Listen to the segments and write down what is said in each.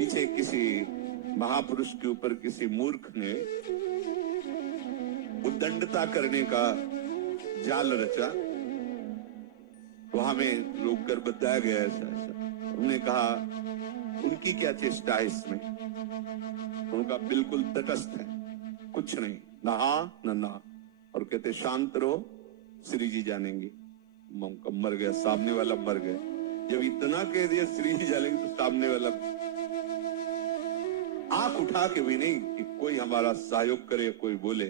पीछे किसी महापुरुष के ऊपर किसी मूर्ख ने उद्दंडता करने का जाल रचा, वहां में रोक कर बताया गया ऐसा ऐसा। उन्होंने कहा उनकी क्या चेष्टा है इसमें? उनका बिल्कुल तटस्थ है, कुछ नहीं, ना हाँ न ना। और कहते शांत रहो, श्री जी जानेंगे। मर गया, सामने वाला मर गया। जब इतना कह दिया श्री जी जानेंगे तो सामने वाला आंख उठा के भी नहीं कि कोई हमारा सहयोग करे, कोई बोले,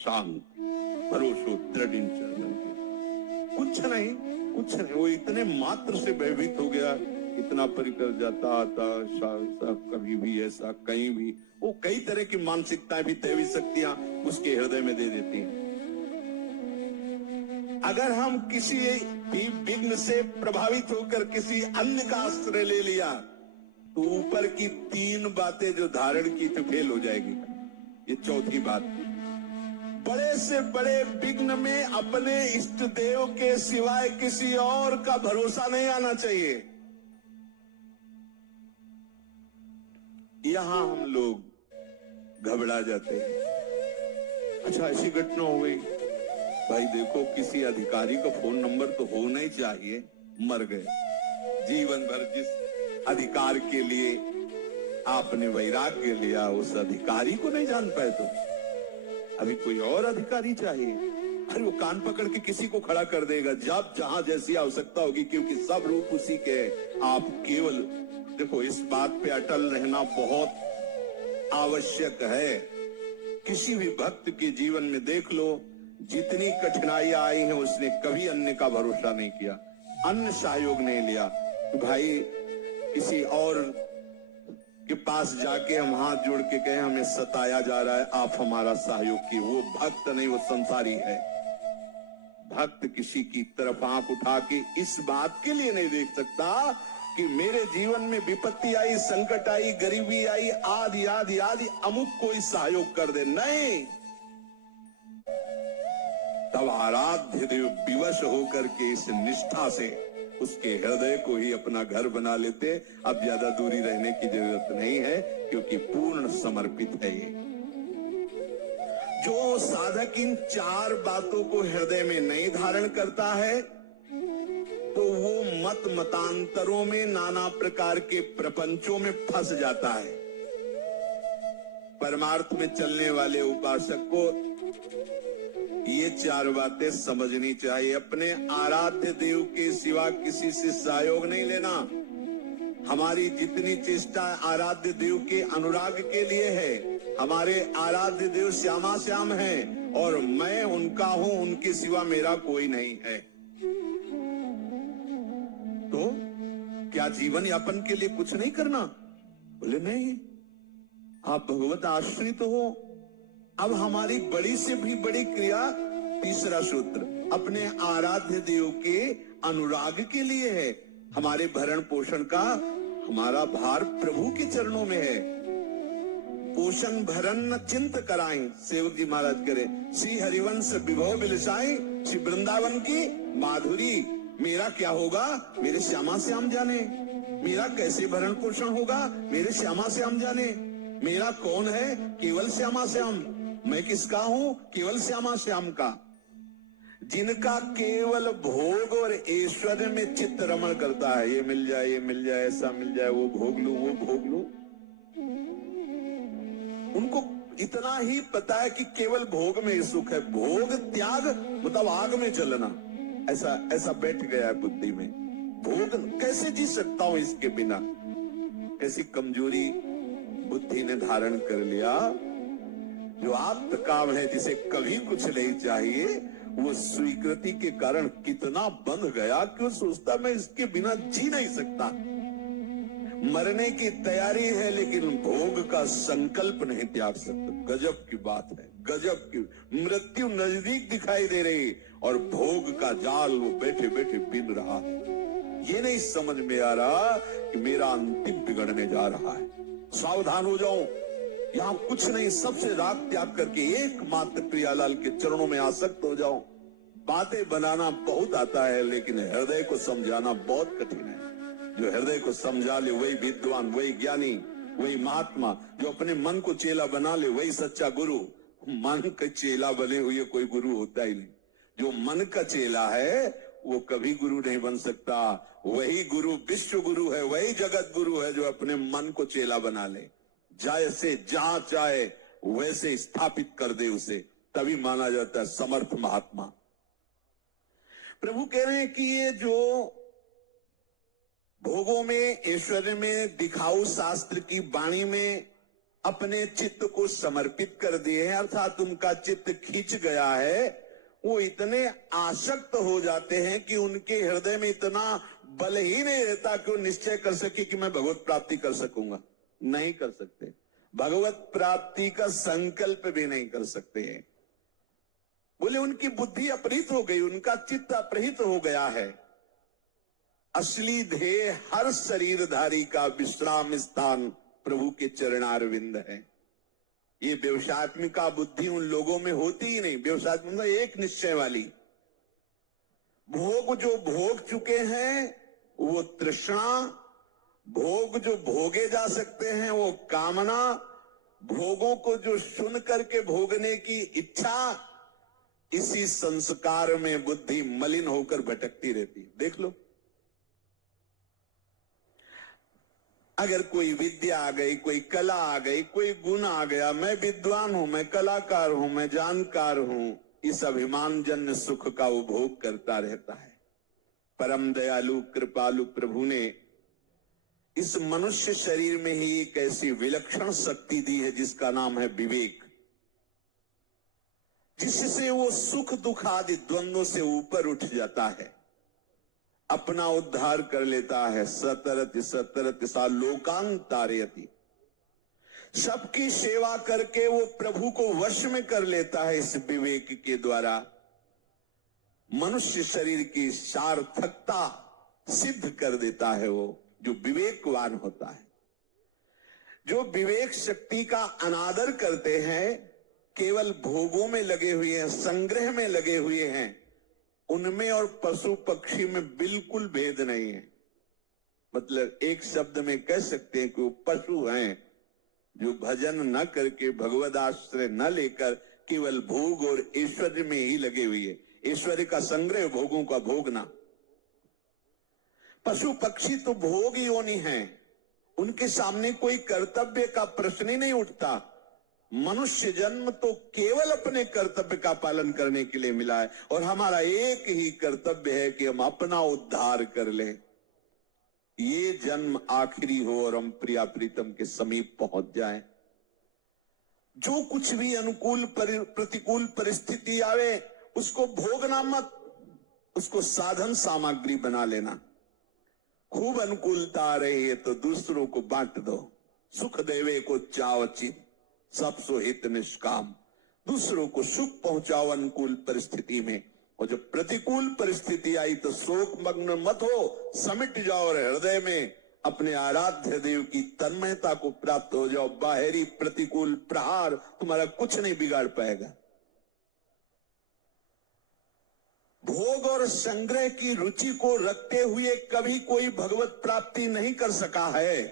शांत, भरोसो, दृढ़ कुछ नहीं, कुछ नहीं। वो इतने मात्र से भयभीत हो गया, इतना परिकर जाता आता, कभी भी ऐसा, कहीं भी। वो कई तरह की मानसिकताएं भी, दैवी शक्तियां उसके हृदय में दे देती हैं। अगर हम किसी भी विघ्न से प्रभावित होकर किसी अन्य का आश्रय ले लिया तो ऊपर की 3 बातें जो धारण की तो फेल हो जाएगी। ये चौथी बात, बड़े से बड़े विघ्न में अपने इष्ट देव के सिवाय किसी और का भरोसा नहीं आना चाहिए। यहां हम लोग घबरा जाते हैं। अच्छा, ऐसी घटना हो गई, भाई देखो किसी अधिकारी का फोन नंबर तो होना ही चाहिए, मर गए। जीवन भर जिस अधिकार के लिए आपने वैराग्य लिया, उस अधिकारी को नहीं जान पाए तो अभी कोई और अधिकारी चाहिए। अरे वो कान पकड़ के किसी को खड़ा कर देगा जब जहां जैसी आवश्यकता होगी, क्योंकि सब रूप उसी के। आप केवल देखो, इस बात पे अटल रहना बहुत आवश्यक है। किसी भी भक्त के जीवन में देख लो, जितनी कठिनाइयां आई हैं उसने कभी अन्य का भरोसा नहीं किया, अन्य सहयोग नहीं लिया। भाई किसी और के पास जाके हम हाथ जोड़ के कहें हमें सताया जा रहा है, आप हमारा सहयोग की, वो भक्त नहीं, वो संसारी है। भक्त किसी की तरफ आंख उठा के इस बात के लिए नहीं देख सकता कि मेरे जीवन में विपत्ति आई, संकट आई, गरीबी आई, आदि आदि आदि, अमुक कोई सहयोग कर दे, नहीं। तब आराध्य देव विवश होकर के इस निष्ठा से उसके हृदय को ही अपना घर बना लेते। अब ज्यादा दूरी रहने की जरूरत नहीं है, क्योंकि पूर्ण समर्पित है ये। जो साधक इन 4 बातों को हृदय में नहीं धारण करता है तो वो मत मतांतरों में, नाना प्रकार के प्रपंचों में फंस जाता है। परमार्थ में चलने वाले उपासक को ये 4 बातें समझनी चाहिए। अपने आराध्य देव के सिवा किसी से सहयोग नहीं लेना। हमारी जितनी चेष्टा आराध्य देव के अनुराग के लिए है, हमारे आराध्य देव श्यामा श्याम हैं और मैं उनका हूं, उनके सिवा मेरा कोई नहीं है। तो क्या जीवन यापन के लिए कुछ नहीं करना? बोले नहीं, आप भगवत आश्रित हो। अब हमारी बड़ी से भी बड़ी क्रिया, तीसरा सूत्र, अपने आराध्य देव के अनुराग के लिए है। हमारे भरण पोषण का हमारा भार प्रभु के चरणों में है। पोषण भरण चिंत कराएं, सेवक जी महाराज करें। श्री हरिवंश विभव बिलसाएं, श्री वृंदावन की माधुरी। मेरा क्या होगा? मेरे श्यामा श्याम जाने। मेरा कैसे भरण पोषण होगा? मेरे श्यामा श्याम जाने। मेरा कौन है? केवल श्यामा श्याम। मैं किसका हूं? केवल श्यामा श्याम का। जिनका केवल भोग और ऐश्वर्य में चित्त रमण करता है, ये मिल जाए, ये मिल जाए, ऐसा मिल जाए, वो भोग लूं, वो भोग लूं। उनको इतना ही पता है कि केवल भोग में सुख है। भोग त्याग मतलब आग में जलना, ऐसा बैठ गया है बुद्धि में। भोग कैसे जी सकता हूं इसके बिना? ऐसी कमजोरी बुद्धि ने धारण कर लिया। जो आप्त काम है, जिसे कभी कुछ नहीं चाहिए, वो स्वीकृति के कारण कितना बंध गया कि वो सोचता मैं इसके बिना जी नहीं सकता। मरने की तैयारी है लेकिन भोग का संकल्प नहीं त्याग सकता। गजब की बात है, गजब की। मृत्यु नजदीक दिखाई दे रही और भोग का जाल वो बैठे बैठे बिन रहा है। ये नहीं समझ में आ रहा कि मेरा अंतिम बिगड़ने जा रहा है। सावधान हो जाओ, यहां कुछ नहीं, सबसे राग त्याग करके एकमात्र प्रियालाल के चरणों में आसक्त हो जाओ। बातें बनाना बहुत आता है लेकिन हृदय को समझाना बहुत कठिन है। जो जो हृदय को समझा ले वही विद्वान, वही ज्ञानी, वही महात्मा। जो अपने मन को चेला बना ले वही सच्चा गुरु। मन का चेला बने हुए कोई गुरु होता ही नहीं। जो मन का चेला है वो कभी गुरु नहीं बन सकता। वही गुरु विश्व गुरु है, वही जगत गुरु है जो अपने मन को चेला बना ले, जैसे जहां चाहे वैसे स्थापित कर दे उसे, तभी माना जाता है समर्थ महात्मा। प्रभु कह रहे हैं कि ये जो भोगों में, ऐश्वर्य में, दिखाऊ शास्त्र की वाणी में अपने चित्त को समर्पित कर दिए हैं, अर्थात उनका चित्त खींच गया है, वो इतने आसक्त हो जाते हैं कि उनके हृदय में इतना बल ही नहीं रहता कि वो निश्चय कर सके कि मैं भगवत प्राप्ति कर सकूंगा। नहीं कर सकते। भगवत प्राप्ति का संकल्प भी नहीं कर सकते हैं। बोले उनकी बुद्धि अपहृत हो गई, उनका चित्त अपहृत हो गया है। असली ध्येय हर शरीरधारी का विश्राम स्थान प्रभु के चरणारविंद है। ये व्यवसायत्मिका बुद्धि उन लोगों में होती ही नहीं। व्यवसायत्मिका एक निश्चय वाली। भोग जो भोग चुके हैं वो तृष्णा, भोग जो भोगे जा सकते हैं वो कामना, भोगों को जो सुन करके भोगने की इच्छा, इसी संस्कार में बुद्धि मलिन होकर भटकती रहती है। देख लो, अगर कोई विद्या आ गई, कोई कला आ गई, कोई गुण आ गया, मैं विद्वान हूं, मैं कलाकार हूं, मैं जानकार हूं, इस अभिमानजन्य सुख का वो भोग करता रहता है। परम दयालु कृपालु प्रभु ने इस मनुष्य शरीर में ही एक ऐसी विलक्षण शक्ति दी है जिसका नाम है विवेक, जिससे वो सुख दुख आदि द्वंद्वों से ऊपर उठ जाता है, अपना उद्धार कर लेता है। सतरति सतरति सा लोकांग तारयति। सबकी सेवा करके वो प्रभु को वश में कर लेता है। इस विवेक के द्वारा मनुष्य शरीर की सार्थकता सिद्ध कर देता है वो जो विवेकवान होता है। जो विवेक शक्ति का अनादर करते हैं, केवल भोगों में लगे हुए हैं, संग्रह में लगे हुए हैं, उनमें और पशु पक्षी में बिल्कुल भेद नहीं है। मतलब एक शब्द में कह सकते हैं कि वो पशु हैं जो भजन न करके, भगवद आश्रय न लेकर केवल भोग और ऐश्वर्य में ही लगे हुए हैं। ऐश्वर्य का संग्रह, भोगों का भोगना। पशु पक्षी तो भोग योनि है, उनके सामने कोई कर्तव्य का प्रश्न ही नहीं उठता। मनुष्य जन्म तो केवल अपने कर्तव्य का पालन करने के लिए मिला है, और हमारा एक ही कर्तव्य है कि हम अपना उद्धार कर लें, ये जन्म आखिरी हो और हम प्रिया प्रीतम के समीप पहुंच जाएं। जो कुछ भी अनुकूल प्रतिकूल परिस्थिति आवे उसको भोगना मत, उसको साधन सामग्री बना लेना। खूब अनुकूलता आ रही है तो दूसरों को बांट दो। सुख देवे को चावचित सब सो हित निष्काम। दूसरों को सुख पहुंचाओ अनुकूल परिस्थिति में, और जब प्रतिकूल परिस्थिति आई तो शोक मग्न मत हो, समिट जाओ और हृदय में अपने आराध्य देव की तन्मयता को प्राप्त हो जाओ। बाहरी प्रतिकूल प्रहार तुम्हारा कुछ नहीं बिगाड़ पाएगा। भोग और संग्रह की रुचि को रखते हुए कभी कोई भगवत प्राप्ति नहीं कर सका है।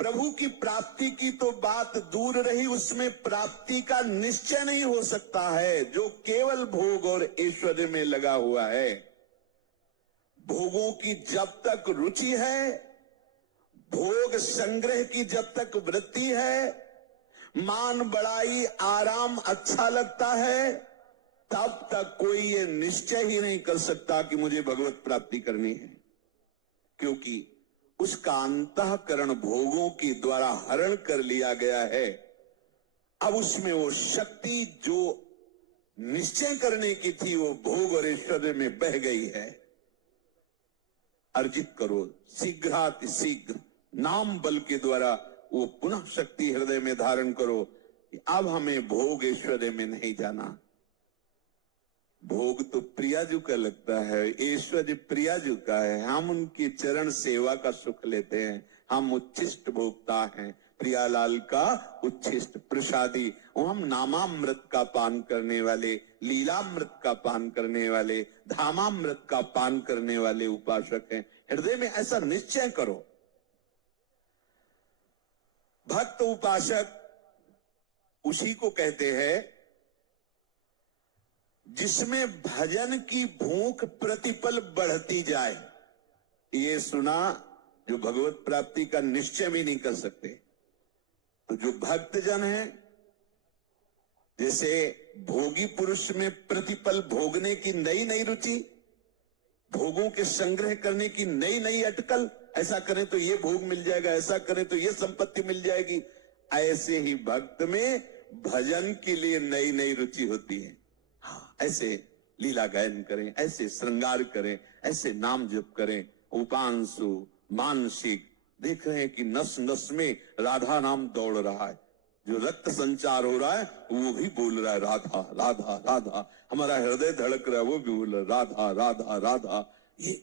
प्रभु की प्राप्ति की तो बात दूर रही, उसमें प्राप्ति का निश्चय नहीं हो सकता है जो केवल भोग और ऐश्वर्य में लगा हुआ है। भोगों की जब तक रुचि है, भोग संग्रह की जब तक वृत्ति है, मान बड़ाई आराम अच्छा लगता है, तब तक कोई ये निश्चय ही नहीं कर सकता कि मुझे भगवत प्राप्ति करनी है, क्योंकि उसका अंतःकरण भोगों के द्वारा हरण कर लिया गया है। अब उसमें वो शक्ति जो निश्चय करने की थी वो भोग और ऐश्वर्य में बह गई है। अर्जित करो शीघ्रातिशीघ्र नाम बल के द्वारा वो पुनः शक्ति हृदय में धारण करो कि अब हमें भोग ऐश्वर्य में नहीं जाना। भोग तो प्रियाजू का लगता है, ऐश्वर्य प्रियाजू का है। हम उनकी चरण सेवा का सुख लेते हैं, हम उच्छिष्ट भोक्ता हैं। प्रियालाल का उच्छिष्ट प्रसादी। वो हम नामामृत का पान करने वाले, लीलामृत का पान करने वाले, धामामृत का पान करने वाले उपासक हैं। हृदय में ऐसा निश्चय करो। भक्त उपासक उसी को कहते हैं जिसमें भजन की भूख प्रतिपल बढ़ती जाए। ये सुना जो भगवत प्राप्ति का निश्चय भी नहीं कर सकते। तो जो भक्त जन है, जैसे भोगी पुरुष में प्रतिपल भोगने की नई नई रुचि, भोगों के संग्रह करने की नई नई अटकल, ऐसा करें तो ये भोग मिल जाएगा, ऐसा करें तो ये संपत्ति मिल जाएगी, ऐसे ही भक्त में भजन के लिए नई नई रुचि होती है। ऐसे लीला गायन करें, ऐसे श्रृंगार करें, ऐसे नाम जप करें। उपांशु मानसिक देख रहे हैं कि नस नस में राधा नाम दौड़ रहा है, जो रक्त संचार हो रहा है वो भी बोल रहा है राधा राधा राधा। हमारा हृदय धड़क रहा है, वो भी बोल रहा है राधा राधा राधा। ये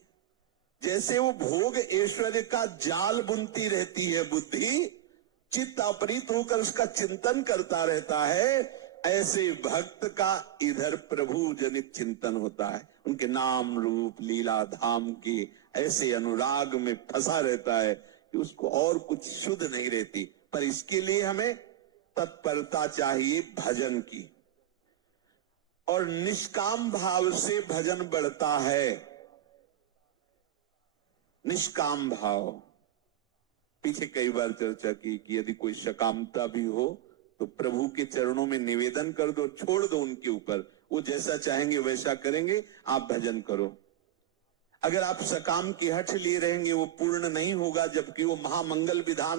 जैसे वो भोग ऐश्वर्य का जाल बुनती रहती है बुद्धि, चित्त अपरित होकर उसका चिंतन करता रहता है, ऐसे भक्त का इधर प्रभु जनित चिंतन होता है। उनके नाम रूप लीला धाम के ऐसे अनुराग में फंसा रहता है कि उसको और कुछ शुद्ध नहीं रहती। पर इसके लिए हमें तत्परता चाहिए भजन की, और निष्काम भाव से भजन बढ़ता है। निष्काम भाव पीछे कई बार चर्चा की कि यदि कोई सकामता भी हो तो प्रभु के चरणों में निवेदन कर दो, छोड़ दो उनके ऊपर, वो जैसा चाहेंगे वैसा करेंगे, आप भजन करो। अगर आप सकाम की हठ लिए रहेंगे वो पूर्ण नहीं होगा, जबकि वो महामंगल विधान